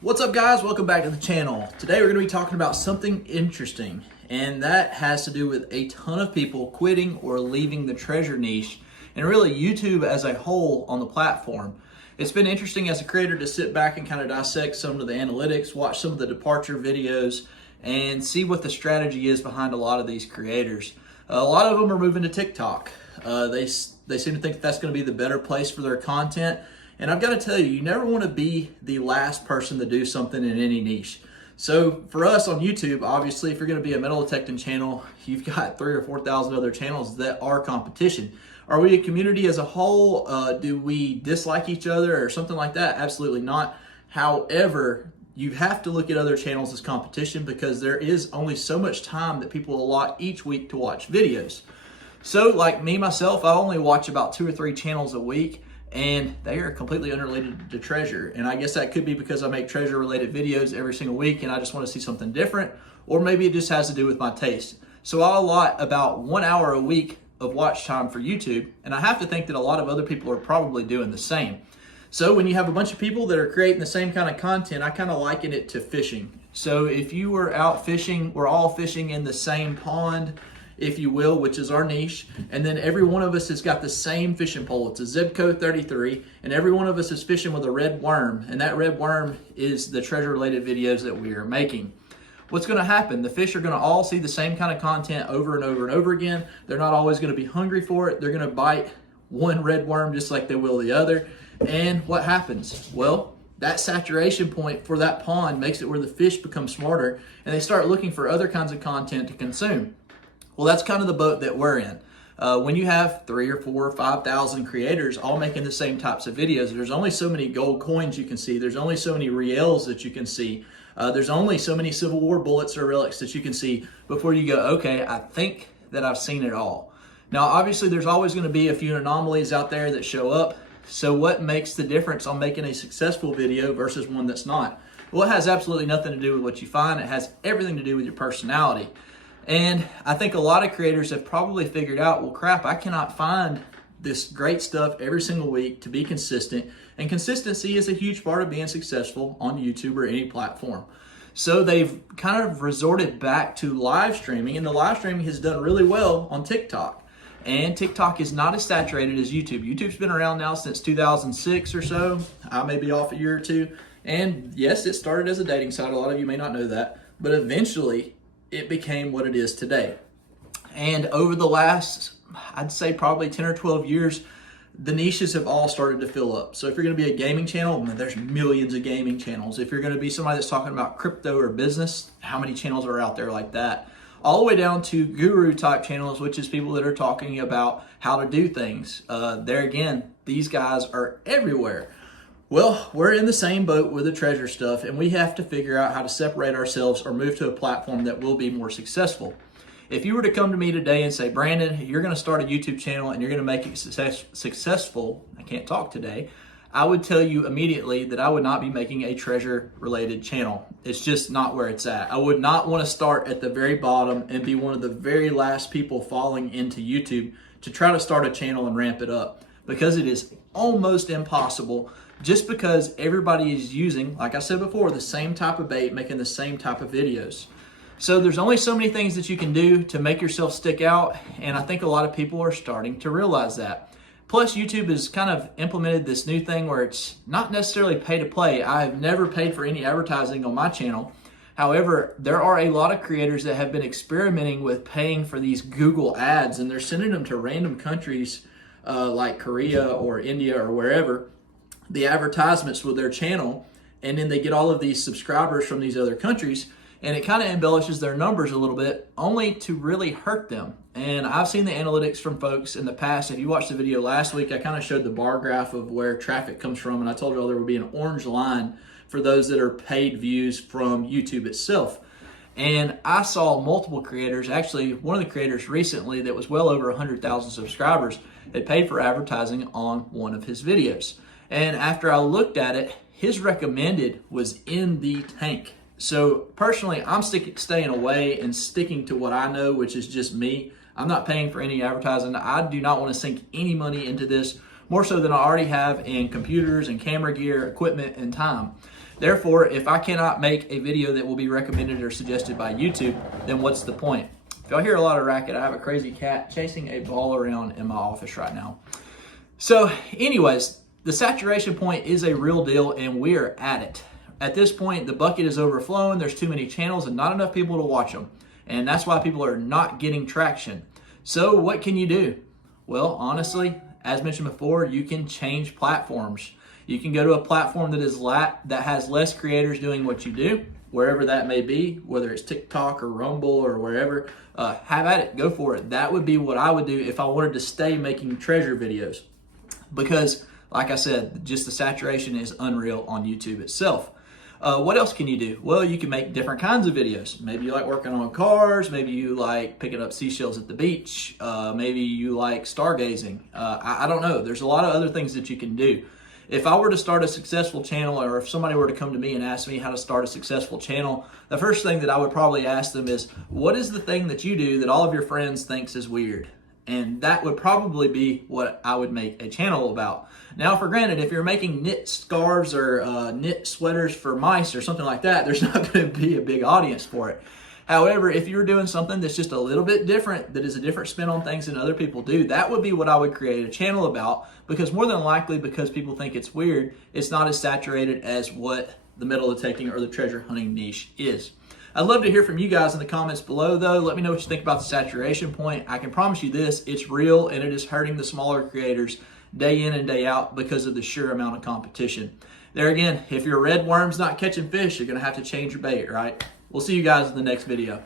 What's up, guys? Welcome back to the channel. Today we're going to be talking about something interesting, and that has to do with a ton of people quitting or leaving the treasure niche and really YouTube as a whole on the platform. It's been interesting as a creator to sit back and kind of dissect some of the analytics, watch some of the departure videos, and see what the strategy is behind a lot of these creators. A lot of them are moving to TikTok. They seem to think that that's going to be the better place for their content. And I've got to tell you, you never want to be the last person to do something in any niche. So for us on YouTube, obviously, if you're going to be a metal detecting channel, you've got 3,000 or 4,000 other channels that are competition. Are we a community as a whole? Do we dislike each other or something like that? Absolutely not. However, you have to look at other channels as competition because there is only so much time that people allot each week to watch videos. So like me, myself, I only watch about 2 or 3 channels a week, and they are completely unrelated to treasure. And I guess that could be because I make treasure related videos every single week and I just want to see something different, or maybe it just has to do with my taste. So I'll allot about 1 hour a week of watch time for YouTube, and I have to think that a lot of other people are probably doing the same. So when you have a bunch of people that are creating the same kind of content, I kind of liken it to fishing. So if you were out fishing, we're all fishing in the same pond, if you will, which is our niche. And then every one of us has got the same fishing pole. It's a zip code 33, and every one of us is fishing with a red worm. And that red worm is the treasure related videos that we are making. What's going to happen? The fish are going to all see the same kind of content over and over and over again. They're not always going to be hungry for it. They're going to bite one red worm just like they will the other. And what happens? Well, that saturation point for that pond makes it where the fish become smarter and they start looking for other kinds of content to consume. Well, that's kind of the boat that we're in. When you have 3,000 or 4,000 or 5,000 creators all making the same types of videos, there's only so many gold coins you can see. There's only so many reels that you can see. There's only so many Civil War bullets or relics that you can see before you go, okay, I think that I've seen it all. Now, obviously, there's always going to be a few anomalies out there that show up. So what makes the difference on making a successful video versus one that's not? Well, it has absolutely nothing to do with what you find. It has everything to do with your personality. And I think a lot of creators have probably figured out, well, crap, I cannot find this great stuff every single week to be consistent. And consistency is a huge part of being successful on YouTube or any platform. So they've kind of resorted back to live streaming, and the live streaming has done really well on TikTok. And TikTok is not as saturated as YouTube. YouTube's been around now since 2006 or so. I may be off a year or two. And yes, it started as a dating site. A lot of you may not know that. But eventually, it became what it is today. And over the last, I'd say probably 10 or 12 years, the niches have all started to fill up. So if you're going to be a gaming channel, there's millions of gaming channels. If you're going to be somebody that's talking about crypto or business, how many channels are out there like that? All the way down to guru type channels, which is people that are talking about how to do things. There again, these guys are everywhere. Well, we're in the same boat with the treasure stuff, and we have to figure out how to separate ourselves or move to a platform that will be more successful. If you were to come to me today and say, Brandon, you're going to start a YouTube channel and you're going to make it successful, I can't talk today, I would tell you immediately that I would not be making a treasure related channel. It's just not where it's at. I would not want to start at the very bottom and be one of the very last people falling into YouTube to try to start a channel and ramp it up, because it is almost impossible, just because everybody is using, like I said before, the same type of bait, making the same type of videos. So there's only so many things that you can do to make yourself stick out, and I think a lot of people are starting to realize that. Plus, YouTube has kind of implemented this new thing where it's not necessarily pay to play. I have never paid for any advertising on my channel. However, there are a lot of creators that have been experimenting with paying for these Google ads, and they're sending them to random countries like Korea or India or wherever, the advertisements with their channel, and then they get all of these subscribers from these other countries, and it kind of embellishes their numbers a little bit, only to really hurt them. And I've seen the analytics from folks in the past. If you watched the video last week, I kind of showed the bar graph of where traffic comes from, and I told you all there would be an orange line for those that are paid views from YouTube itself. And I saw multiple creators, actually one of the creators recently that was well over 100,000 subscribers, had paid for advertising on one of his videos. And after I looked at it, his recommended was in the tank. So personally, I'm staying away and sticking to what I know, which is just me. I'm not paying for any advertising. I do not want to sink any money into this, more so than I already have in computers and camera gear, equipment, and time. Therefore, if I cannot make a video that will be recommended or suggested by YouTube, then what's the point? If y'all hear a lot of racket, I have a crazy cat chasing a ball around in my office right now. So anyways, the saturation point is a real deal and we are at it. At this point, the bucket is overflowing. There's too many channels and not enough people to watch them. And that's why people are not getting traction. So what can you do? Well, honestly, as mentioned before, you can change platforms. You can go to a platform that has less creators doing what you do, wherever that may be, whether it's TikTok or Rumble or wherever. Have at it, go for it. That would be what I would do if I wanted to stay making treasure videos. Because, like I said, just the saturation is unreal on YouTube itself. What else can you do? Well, you can make different kinds of videos. Maybe you like working on cars. Maybe you like picking up seashells at the beach. Maybe you like stargazing. I don't know. There's a lot of other things that you can do. If I were to start a successful channel, or if somebody were to come to me and ask me how to start a successful channel, the first thing that I would probably ask them is, what is the thing that you do that all of your friends thinks is weird? And that would probably be what I would make a channel about. Now, for granted, if you're making knit scarves or knit sweaters for mice or something like that, there's not going to be a big audience for it. However, if you're doing something that's just a little bit different, that is a different spin on things than other people do, that would be what I would create a channel about, because more than likely, because people think it's weird, it's not as saturated as what the metal detecting or the treasure hunting niche is. I'd love to hear from you guys in the comments below, though. Let me know what you think about the saturation point. I can promise you this, it's real and it is hurting the smaller creators day in and day out because of the sheer amount of competition. There again, if your red worm's not catching fish, you're going to have to change your bait, right? We'll see you guys in the next video.